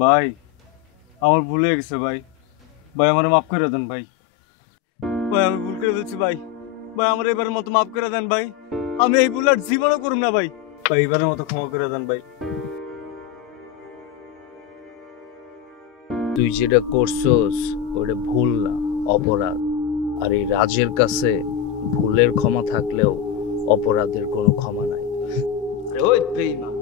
ভাই আমার ভুল হয়ে গেছে ভাই। ভাই আমার মাফ করে দেন ভাই। ভাই আমি ভুল করে ফেলছি ভাই। ভাই আমার এবারের মতো মাফ করে দেন ভাই। আমি এই ভুল আর জীবনও করুম না ভাই। ভাই এবারের মতো ক্ষমা করে দেন ভাই। তুই যেটা করছস ওটা ভুল না, অপরাধ। আর এই রাজের কাছে ভুলের ক্ষমা থাকলেও অপরাধের কোনো ক্ষমা নাই। আরে ওই বেঈমান,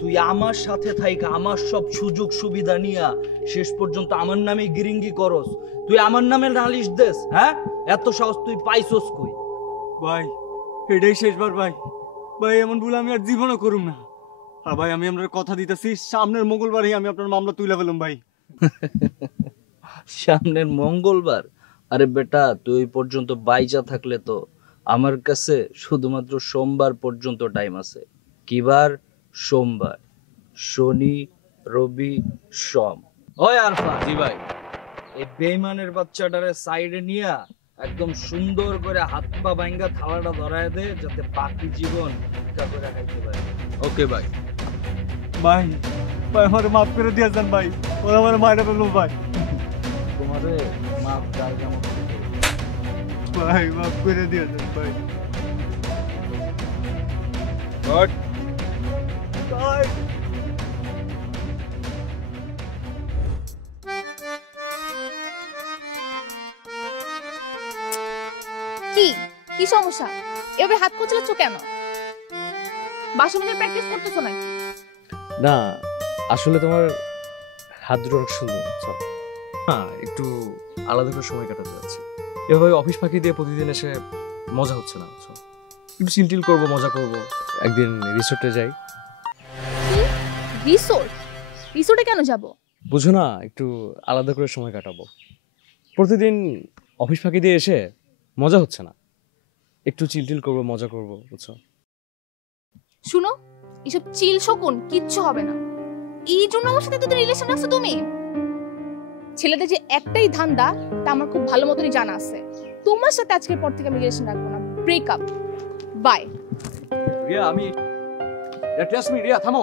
তুই আমার সাথে থাইকা আমার সব সুযোগ সুবিধা নিয়া শেষ পর্যন্ত আমার নামে গিরিঙ্গি করস। তুই আমার নামে নালিশ দেস, হ্যাঁ? এত সাহস তুই পাইছস কই? ভাই এটাই শেষবার ভাই। ভাই এমন ভুল আমি আর জীবনও করুম না। আর ভাই আমি আপনার কথা দিতেছি, সামনের মঙ্গলবারই আমি আপনার মামলা তুলে ফেলুম ভাই। সামনের মঙ্গলবার? আরে বেটা, তুই ওই পর্যন্ত বাইজা থাকলে তো আমার কাছে শুধুমাত্র সোমবার পর্যন্ত টাইম আছে। কি বার? সোমবার, শনি, রবি, সোম। ওই আরফা। জি ভাই। এই বেঈমানের বাচ্চাটারে সাইডে নিয়া একদম সুন্দর করে হাত পা ভাঙ্গা থালাটা ধরায় দে, যাতে বাকি জীবন ভিক্ষা করে খাইতে পারে। ওকে ভাই। ভাই ভাই আমার মাফ করে দিয়েছেন ভাই। ওরা আমার মায়েরা ফেলবো ভাই। তোমারে মাফ জায়গা মতো ভাই মাফ করে দিয়েছেন ভাই। গুড। ভাই কি কি সমস্যা? এভাবে হাত কোচলাচ্ছ কেন? বাসনের প্র্যাকটিস করতেছো নাকি? না, আসলে তোমার হাত দুটো অনেক সুন্দর, বুঝছো? না, একটু আলাদা করে সময় কাটাতে যাচ্ছি। এভাবে অফিস ফাঁকি দিয়ে প্রতিদিন এসে মজা হচ্ছে না, বুঝছো? একটু চিলটিল করবো, মজা করবো। একদিন রিসোর্টে যাই। রিসোর্ট? রিসোর্টে কেন যাব? বুঝো না, একটু আলাদা করে সময় কাটাবো। প্রতিদিন অফিস ফাঁকি দিয়ে এসে মজা হচ্ছে না, একটু চিলটিল করবো, মজা করবো, বুঝছো? শুনো, এসব চিল শকুন কিচ্ছু হবে না। এই জন্য আমার সাথে তো রিলেশন রাখছো তুমি। ছেলেদের যে একটাই ধান্দা তা আমার খুব ভালো মতনই জানা আছে। তোমার সাথে আজকের পর থেকে আমি রিলেশন রাখবো না। Breakup, bye. Riya, trust me, Riya থামো।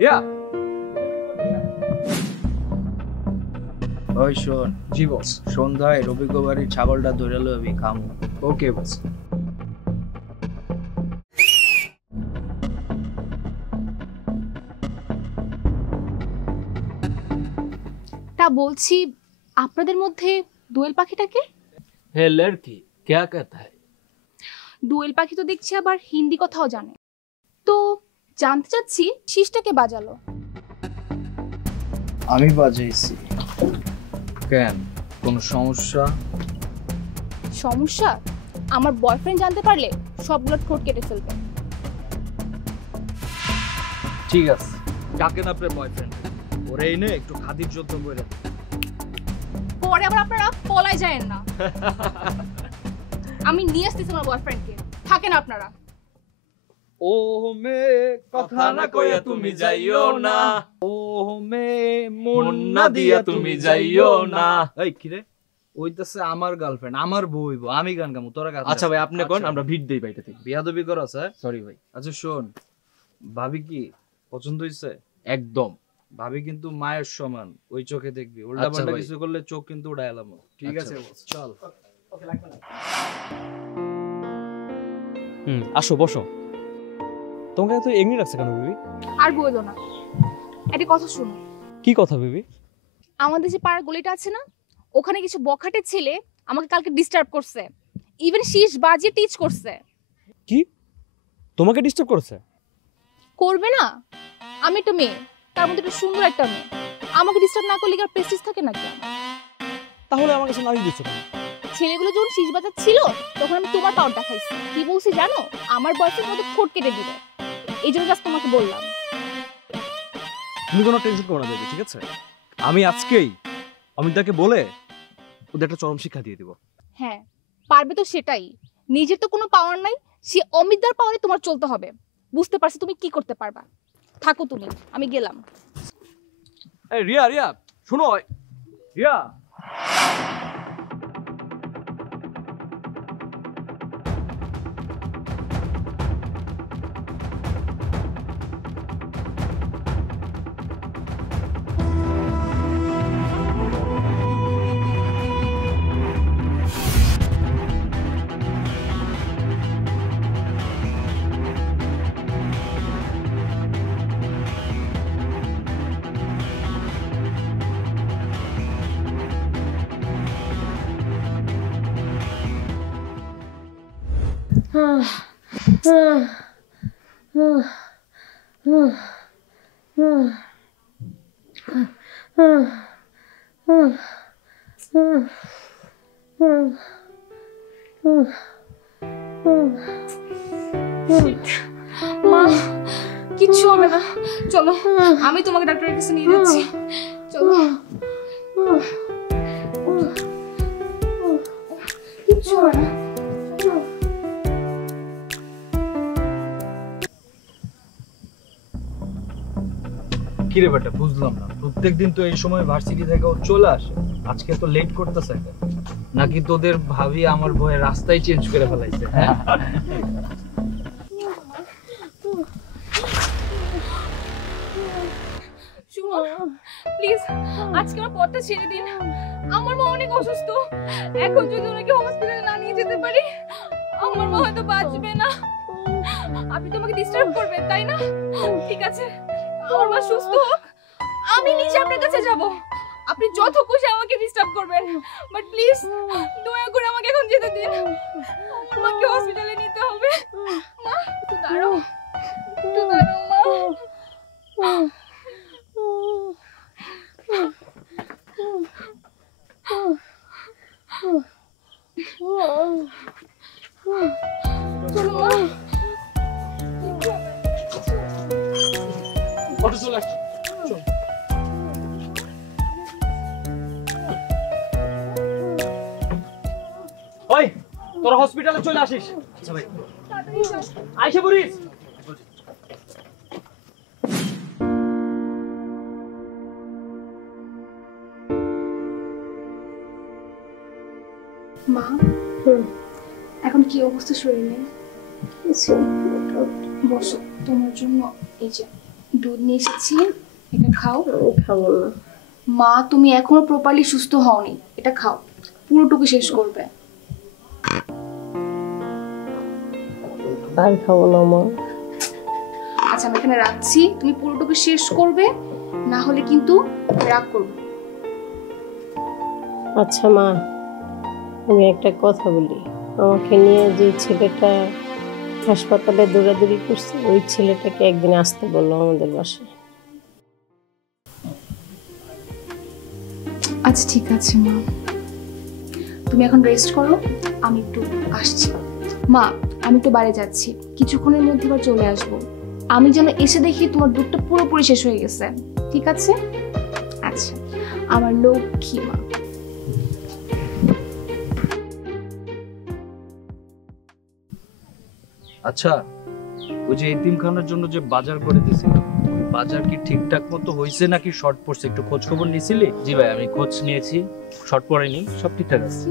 রিয়া। ওই শোন। জি বস। সন্ধ্যায় রবিকো বাড়ির ছাগলটা ধরে লবি, খাম। ওকে বস। তা বলছি, আপনাদের মধ্যে দোয়েল পাখিটাকে? হে লড়কি, क्या कहता है? দোয়েল পাখি তো দেখছি আবার হিন্দি কথাও জানে। তো জানতে চাচ্ছি শীষটাকে বাজালো? আমি বাজাইছি। কেন, কোনো সমস্যা? সমস্যা? আমার বয়ফ্রেন্ড জানতে পারলে সবগুলো ঠোঁট কেটে ফেলবে। ঠিক আছে, ডাকেন আপনার বয়ফ্রেন্ড, ওরে এনে একটু খাদির যত্ন করে। পরে আবার আপনারা পলায় যায়েন না। আমি নিয়ে আসতেছি আমার বয়ফ্রেন্ডকে, থাকেন আপনারা। ও মে কথা না কইয়া তুমি যাইও না, ও মে মন না দিয়া তুমি যাইও না। এই কি রে, ওইতাছে আমার গার্লফ্রেন্ড, আমার বউ হইবো, আমি গান গামু, তোরা গান। আচ্ছা ভাই, আপনি কোন, আমরা ভিড় দেই বাইরে থেকে। বিয়াদবি করছ? হ্যাঁ সরি ভাই। আচ্ছা শোন, ভাবি কি পছন্দ হইছে? একদম। ভাবি কিন্তু মায়ের সমান, ওই চোখে দেখবি। উল্টা পাল্টা কিছু করলে চোখ কিন্তু উড়াই এলাম। ঠিক আছে, চল। আসো বসো। তোমাকে এত এমনি রাখছে কেন বেবি? আর বইলো না, একটা কথা শুনো। কি কথা বেবি? আমাদের যে পাড়ার গলিটা আছে না, ওখানে কিছু বখাটে ছেলে আমাকে কালকে ডিস্টার্ব করছে, ইভেন শীষ বাজিয়ে টিচ করছে। কি, তোমাকে ডিস্টার্ব করেছে? করবে না? আমি একটা মেয়ে, তার মধ্যে একটা সুন্দর একটা মেয়ে, আমাকে ডিস্টার্ব না করলে কি আর প্রেস্টিজ থাকে নাকি? তাহলে আমার কাছে নালিশ দিচ্ছ কেন? ছেলেগুলো যখন শীষ বাজাচ্ছিল তখন আমি তোমার পাওয়ার দেখাইছি। কি বলছি জানো? আমার বয়ফ্রেন্ড ওদের ঠোঁট কেটে দিবে। এই জন্য জাস্ট তোমাকে বললাম। তুমি কোনো টেনশন করো না বেবি, ঠিক আছে? আমি আজকেই অমিতাকে বলে ওদের একটা চরম শিক্ষা দিয়ে দিব। হ্যাঁ, পারবে তো সেটাই। নিজের তো কোনো পাওয়ার নাই, সে অমিতদার পাওয়ারে তোমার চলতে হবে। বুঝতে পারছি তুমি কি করতে পারবা। থাকো তুমি, আমি গেলাম। এই রিয়া, রিয়া শোনো। রিয়া। মা কিচ্ছু হবে না, চলো আমি তোমাকে ডাক্তারের কাছে নিয়ে যাচ্ছি, চলো। কিচ্ছু হবে না। কিরে বেটা, বুঝলাম না, প্রত্যেকদিন তো এই সময় ভার্সিটি থেকে ও চলে আসে, আজকে তো লেট করতেছে নাকি তোদের ভাবি আমার ভয়ে রাস্তায় চেঞ্জ করে ফেলাইছে? হ্যাঁ প্লিজ আজকে আমার পথটা ছেড়ে দিন, আমার মা অনেক অসুস্থ, এখন যদি ওনাকে হসপিটালে না নিয়ে যেতে পারি আমার মা হয়তো বাঁচবে না। আপনি তোমাকে ডিস্টার্ব করবেন তাই না? ঠিক আছে, আমার মা সুস্থ হোক, আমি নিজে আপনার কাছে যাব, আপনি যত খুশি আমাকে ডিস্টার্ব করবেন, বাট প্লিজ দয়া করে আমাকে এখন যেতে দিন, আমাকে হসপিটালে নিতে হবে। মা একটু দাঁড়াও, একটু দাঁড়াও মা। চলো মা। অটো চলে আসছে, চল। ওই তোরা হসপিটালে চলে আসিস। আচ্ছা ভাই, আইসা পড়িস। মা এখন কি অবস্থা শরীরে? বসো, তোমার জন্য এই যে দুধ নিয়ে এসেছি, এটা খাও। খাবো না মা, তুমি এখনো প্রপারলি সুস্থ হওনি, এটা খাও, পুরোটুকু শেষ করবে। আর খাবো না মা। আচ্ছা আমি এখানে রাখছি, তুমি পুরোটুকু শেষ করবে, না হলে কিন্তু রাগ করবে। আচ্ছা মা, আমি একটা কথা বলি, আমাকে নিয়ে যে ছেলেটা হাসপাতালে দৌড়াদৌড়ি করছে ওই ছেলেটাকে একদিন আসতে বললো আমাদের বাসায়। আচ্ছা ঠিক আছে মা, তুমি এখন রেস্ট করো, আমি একটু আসছি। মা আমি একটু বাইরে যাচ্ছি, কিছুক্ষণের মধ্যে আবার চলে আসবো, আমি যেন এসে দেখি তোমার দুধটা পুরোপুরি শেষ হয়ে গেছে, ঠিক আছে? আচ্ছা আমার লক্ষ্মী মা। আচ্ছা, ওই যে এতিমখানার জন্য যে বাজার করে দিয়েছিলাম, ওই বাজার কি ঠিকঠাক মতো হয়েছে নাকি শর্ট পড়ছে, একটু খোঁজ খবর নিয়েছিলি? জি ভাই, আমি খোঁজ নিয়েছি, শর্ট পড়েনি, সব ঠিকঠাক আছে।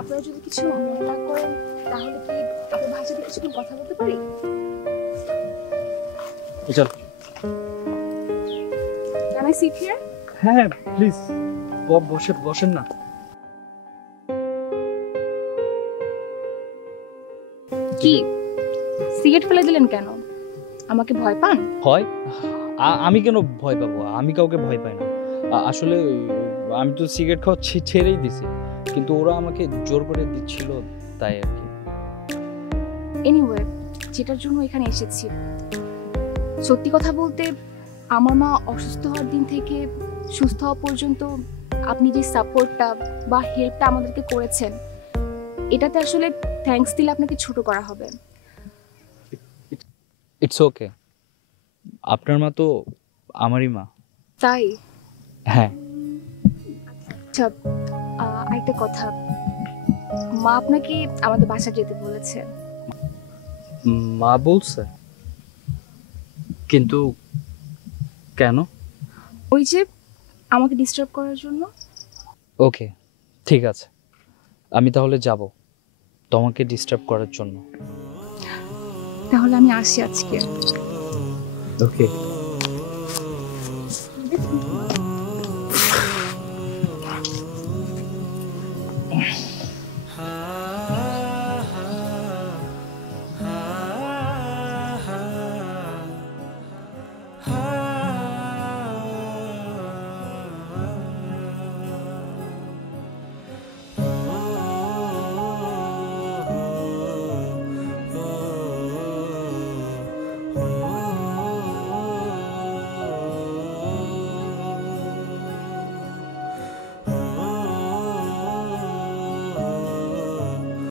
আপনারা যদি কিছু মনে না করেন তাহলে কি আপনার ভাইয়ের সাথে কিছুক্ষণ কথা বলতে পারি? চল। Can I sit here? হ্যাঁ প্লিজ, বসেন না। কি সিগারেট ফেলে দিলেন কেন? আমাকে ভয় পান? ভয়? আমি কেন ভয় পাবো? আমি কাউকে ভয় পাই না। আসলে আমি তো সিগারেট খাওয়া ছেড়েই দিছি, কিন্তু ওরা আমাকে জোর করে দিচ্ছিল, তাই আর কি। এনিওয়ে, যেটার জন্য এখানে এসেছি, সত্যি কথা বলতে আমার মা অসুস্থ হওয়ার দিন থেকে সুস্থ হওয়া পর্যন্ত আপনি যে সাপোর্টটা বা হেল্পটা আমাদেরকে করেছেন, এটাতে আসলে থ্যাঙ্কস দিলে আপনাকে ছোট করা হবে। ইটস ওকে, আপনার মা তো আমারই মা। তাই? হ্যাঁ। আচ্ছা আরেকটা কথা, মা আপনাকে আমাদের বাসা যেতে বলেছে। মা বলছে? কিন্তু কেন? ওই যে আমাকে ডিস্টার্ব করার জন্য। ওকে ঠিক আছে, আমি তাহলে যাব তোমাকে ডিস্টার্ব করার জন্য। তাহলে আমি আসি আজকে। ওকে।